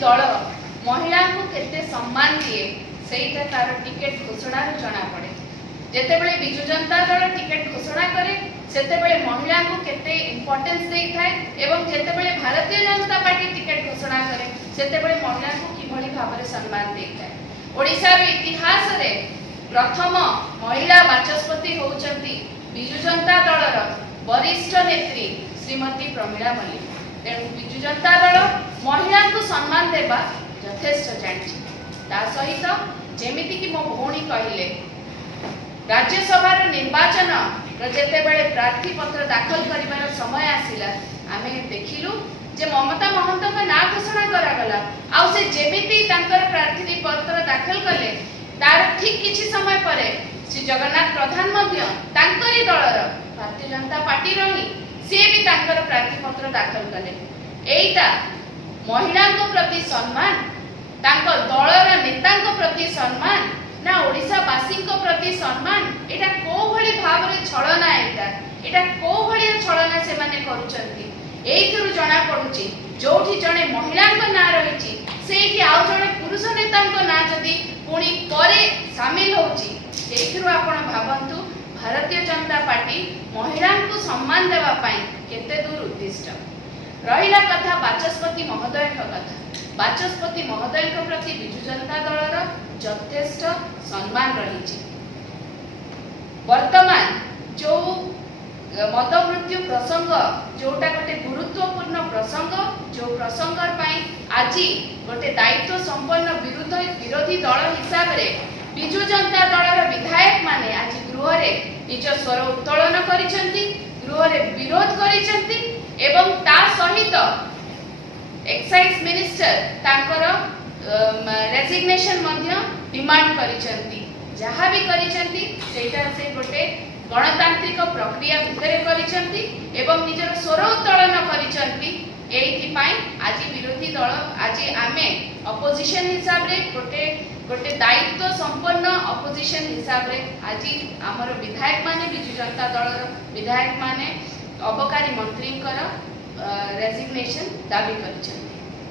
दल महिला को केते सम्मान दिए सेटा तार टिकेट घोषणा जना पड़े। जेतेबेले बिजु जनता दल टिकेट घोषणा करे सेतेबेले महिला को केते इंपोर्टेंस देई थाए एवं जेतेबेले भारतीय जनता पार्टी टिकेट घोषणा करे सेतेबेले महिला को किभली भाबरे सम्मान देई थाए। ओडिसा रे इतिहास रे प्रथम महिला बाचस्पति होउचंती बिजु जनता दलर वरिष्ठ नेत्री श्रीमती प्रमीला मल्लिक। तेणु बिजु जनता दल महिला को सम्मान देबा यथेष्ट जानिछि। ता सहित जेमिति कि मो भौणी कहिले राज्यसभा निर्वाचन जेतेबेले प्रार्थी पत्र दाखल करिबार समय आसिला आमे देखिलु जे ममता महंत का ना घोषणा करागला आ से जेमिति तांकर प्रार्थी पत्र दाखल कले तार ठीक किछि समय परे श्री जगन्नाथ प्रधान मध्य तांकरी दलर भारतीय जनता पार्टी रही से भी तांकर प्रार्थी पत्र दाखल कले। एइटा महिला को प्रति सम्मान तांको दलर नेता को प्रति सम्मान ना ओडिसा वासी को प्रति सम्मान एटा को भली भाव रे छलना एटा को भली छलना से माने करूचंती। एइथरु जणा पडुची जोठी जणे महिला को ना रहिची सेठी आउ जणे पुरुष नेता को ना जदी पुणी परे शामिल होची एइथरु आपण भाबंतु भारतीय जनता पार्टी महिला को सम्मान देवा पाई केते दूर उद्दिष्ट। रहिला कथा बाचस्पति महोदय कथा बाचस्पति महोदय प्रति बिजु जनता दलर यथेष्ट सम्मान रही। वर्तमान जो मत मृत्यु प्रसंग जोटा गोटे गुरुत्वपूर्ण प्रसंग जो प्रसंग आज गोटे दायित्व संपन्न विरोधी दल हिसाब रे बिजु जनता दलर विधायक माने आज गृह रे निज स्वर उत्तोलन करिसेंती गृह रे विरोध करिसेंती एवं ता सहित एक्साइज मिनिस्टर तांकर रेजिग्नेशन मध्य डिमांड करिसेंती। जहाँ भी करिसेंती सेटा से गोटे गणतांत्रिक प्रक्रिया भितर करिसेंती एवं निजर स्वर उत्तोलन करिसेंती। एइथि पाई आज विरोधी दल आज आमे अपोजिशन हिसाब रे गोटे दायित्व संपन्न अपोजिशन हिसाब रे आज आमर विधायक माने बिजु जनता दलर विधायक माने अबकारी मंत्री रेजिग्नेशन दाबी करिसेंती।